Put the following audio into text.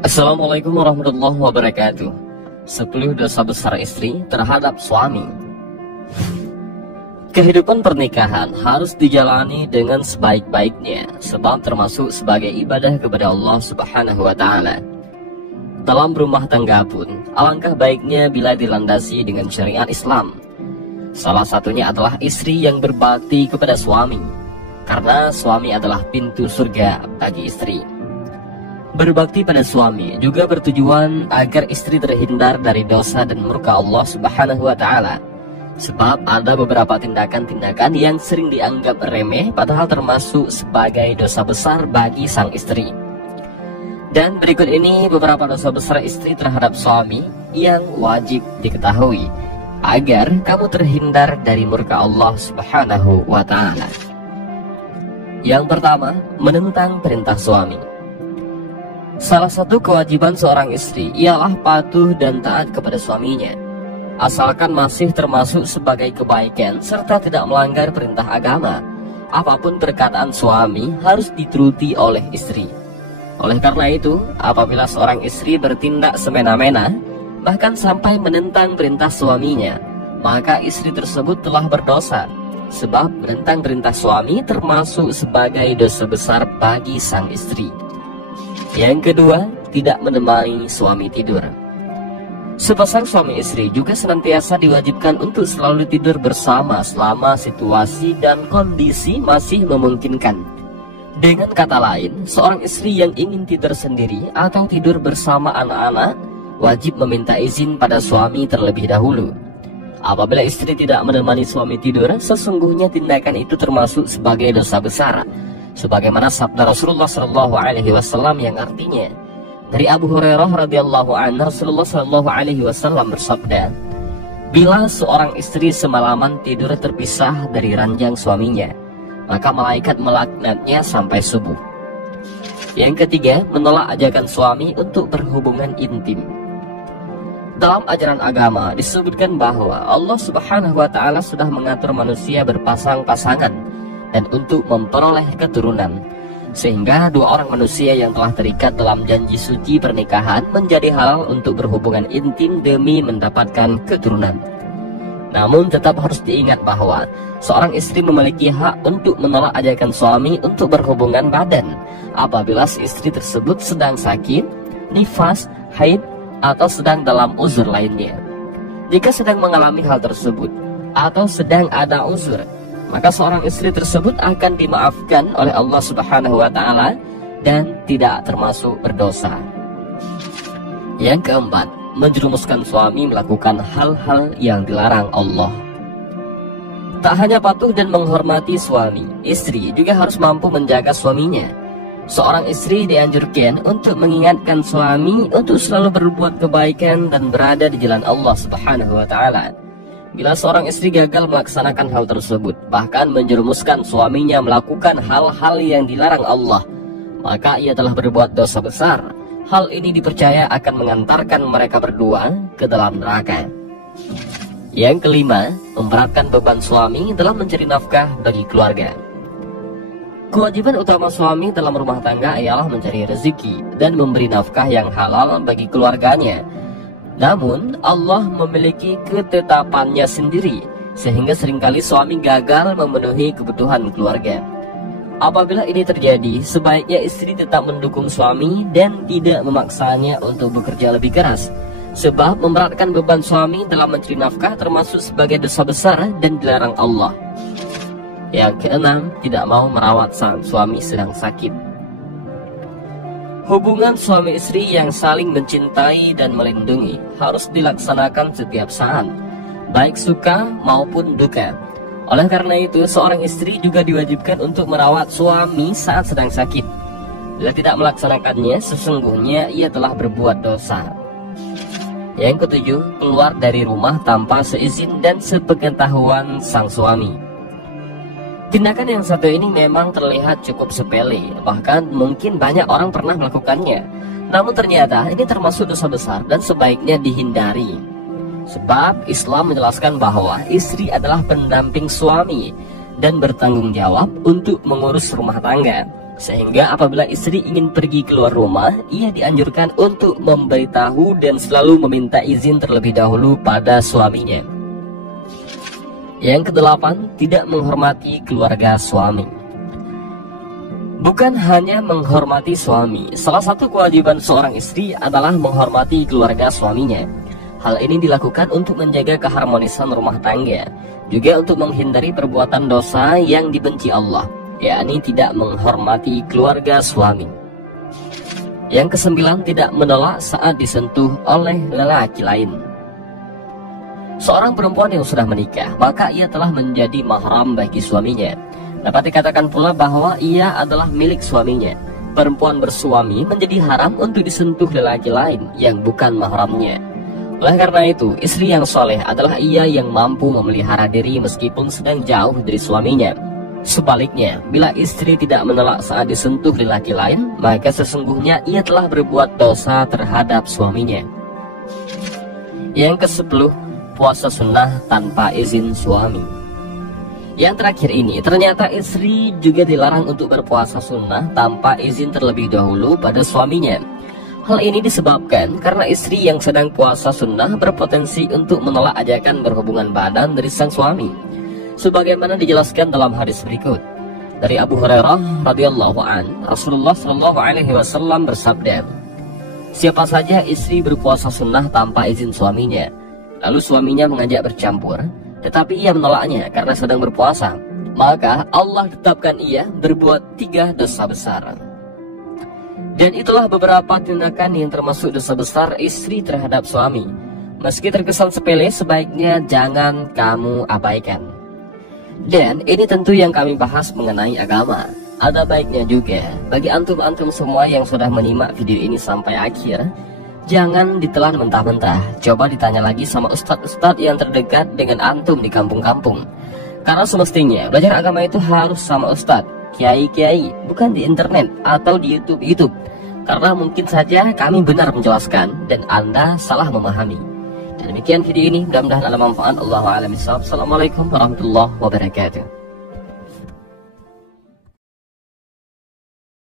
Assalamualaikum warahmatullahi wabarakatuh. 10 dosa besar istri terhadap suami. Kehidupan pernikahan harus dijalani dengan sebaik-baiknya, sebab termasuk sebagai ibadah kepada Allah Subhanahu wa Ta'ala. Dalam rumah tangga pun, alangkah baiknya bila dilandasi dengan syariat Islam. Salah satunya adalah istri yang berbakti kepada suami, karena suami adalah pintu surga bagi istri. Berbakti pada suami juga bertujuan agar istri terhindar dari dosa dan murka Allah Subhanahu wa Ta'ala. Sebab ada beberapa tindakan-tindakan yang sering dianggap remeh, padahal termasuk sebagai dosa besar bagi sang istri. Dan berikut ini beberapa dosa besar istri terhadap suami yang wajib diketahui agar kamu terhindar dari murka Allah Subhanahu wa Ta'ala. Yang pertama, menentang perintah suami. Salah satu kewajiban seorang istri ialah patuh dan taat kepada suaminya, asalkan masih termasuk sebagai kebaikan serta tidak melanggar perintah agama. Apapun perkataan suami harus dituruti oleh istri. Oleh karena itu, apabila seorang istri bertindak semena-mena, bahkan sampai menentang perintah suaminya, maka istri tersebut telah berdosa. Sebab menentang perintah suami termasuk sebagai dosa besar bagi sang istri. Yang kedua, tidak menemani suami tidur. Sepasang suami istri juga senantiasa diwajibkan untuk selalu tidur bersama selama situasi dan kondisi masih memungkinkan. Dengan kata lain, seorang istri yang ingin tidur sendiri atau tidur bersama anak-anak wajib meminta izin pada suami terlebih dahulu. Apabila istri tidak menemani suami tidur, sesungguhnya tindakan itu termasuk sebagai dosa besar. Sebagaimana sabda Rasulullah SAW yang artinya, dari Abu Hurairah radhiyallahu anhu, Rasulullah SAW bersabda, bila seorang istri semalaman tidur terpisah dari ranjang suaminya, maka malaikat melaknatnya sampai subuh. Yang ketiga, menolak ajakan suami untuk berhubungan intim. Dalam ajaran agama disebutkan bahwa Allah Subhanahu wa Ta'ala sudah mengatur manusia berpasang-pasangan dan untuk memperoleh keturunan, sehingga dua orang manusia yang telah terikat dalam janji suci pernikahan menjadi halal untuk berhubungan intim demi mendapatkan keturunan. Namun tetap harus diingat bahwa seorang istri memiliki hak untuk menolak ajakan suami untuk berhubungan badan apabila si istri tersebut sedang sakit, nifas, haid, atau sedang dalam uzur lainnya. Jika sedang mengalami hal tersebut atau sedang ada uzur, maka seorang istri tersebut akan dimaafkan oleh Allah Subhanahu wa Ta'ala dan tidak termasuk berdosa. Yang keempat, menjerumuskan suami melakukan hal-hal yang dilarang Allah. Tak hanya patuh dan menghormati suami, istri juga harus mampu menjaga suaminya. Seorang istri dianjurkan untuk mengingatkan suami untuk selalu berbuat kebaikan dan berada di jalan Allah Subhanahu wa Ta'ala. Bila seorang istri gagal melaksanakan hal tersebut, bahkan menjerumuskan suaminya melakukan hal-hal yang dilarang Allah, maka ia telah berbuat dosa besar. Hal ini dipercaya akan mengantarkan mereka berdua ke dalam neraka. Yang kelima, memberatkan beban suami dalam mencari nafkah bagi keluarga. Kewajiban utama suami dalam rumah tangga ialah mencari rezeki dan memberi nafkah yang halal bagi keluarganya. Namun Allah memiliki ketetapannya sendiri, sehingga seringkali suami gagal memenuhi kebutuhan keluarga. Apabila ini terjadi, sebaiknya istri tetap mendukung suami dan tidak memaksanya untuk bekerja lebih keras. Sebab memberatkan beban suami dalam mencari nafkah termasuk sebagai dosa besar dan dilarang Allah. Yang keenam, tidak mau merawat sang suami sedang sakit. Hubungan suami istri yang saling mencintai dan melindungi harus dilaksanakan setiap saat, baik suka maupun duka. Oleh karena itu, seorang istri juga diwajibkan untuk merawat suami saat sedang sakit. Bila tidak melaksanakannya, sesungguhnya ia telah berbuat dosa. Yang ketujuh, keluar dari rumah tanpa seizin dan sepengetahuan sang suami. Tindakan yang satu ini memang terlihat cukup sepele, bahkan mungkin banyak orang pernah melakukannya. Namun ternyata ini termasuk dosa besar dan sebaiknya dihindari. Sebab Islam menjelaskan bahwa istri adalah pendamping suami dan bertanggung jawab untuk mengurus rumah tangga. Sehingga apabila istri ingin pergi keluar rumah, ia dianjurkan untuk memberitahu dan selalu meminta izin terlebih dahulu pada suaminya. Yang kedelapan, tidak menghormati keluarga suami. Bukan hanya menghormati suami, salah satu kewajiban seorang istri adalah menghormati keluarga suaminya. Hal ini dilakukan untuk menjaga keharmonisan rumah tangga, juga untuk menghindari perbuatan dosa yang dibenci Allah, yakni tidak menghormati keluarga suami. Yang kesembilan, tidak menolak saat disentuh oleh lelaki lain. Seorang perempuan yang sudah menikah, maka ia telah menjadi mahram bagi suaminya. Dapat dikatakan pula bahwa ia adalah milik suaminya. Perempuan bersuami menjadi haram untuk disentuh lelaki lain yang bukan mahramnya. Oleh karena itu, istri yang soleh adalah ia yang mampu memelihara diri meskipun sedang jauh dari suaminya. Sebaliknya, bila istri tidak menolak saat disentuh lelaki lain, maka sesungguhnya ia telah berbuat dosa terhadap suaminya. Yang ke-10, puasa sunnah tanpa izin suami. Yang terakhir ini, ternyata istri juga dilarang untuk berpuasa sunnah tanpa izin terlebih dahulu pada suaminya. Hal ini disebabkan karena istri yang sedang puasa sunnah berpotensi untuk menolak ajakan berhubungan badan dari sang suami, sebagaimana dijelaskan dalam hadis berikut. Dari Abu Hurairah radhiyallahu an, Rasulullah shallallahu alaihi wasallam bersabda, siapa saja istri berpuasa sunnah tanpa izin suaminya, lalu suaminya mengajak bercampur, tetapi ia menolaknya karena sedang berpuasa, maka Allah tetapkan ia berbuat 3 dosa besar. Dan itulah beberapa tindakan yang termasuk dosa besar istri terhadap suami. Meski terkesan sepele, sebaiknya jangan kamu abaikan. Dan ini tentu yang kami bahas mengenai agama. Ada baiknya juga bagi antum-antum semua yang sudah menyimak video ini sampai akhir, jangan ditelan mentah-mentah. Coba ditanya lagi sama ustadz-ustadz yang terdekat dengan antum di kampung-kampung. Karena semestinya belajar agama itu harus sama ustadz, kiai-kiai, bukan di internet atau di YouTube. Karena mungkin saja kami benar menjelaskan dan Anda salah memahami. Dan demikian video ini, mudah-mudahan ada manfaat. Allahu a'lam bishawab. Assalamualaikum warahmatullahi wabarakatuh.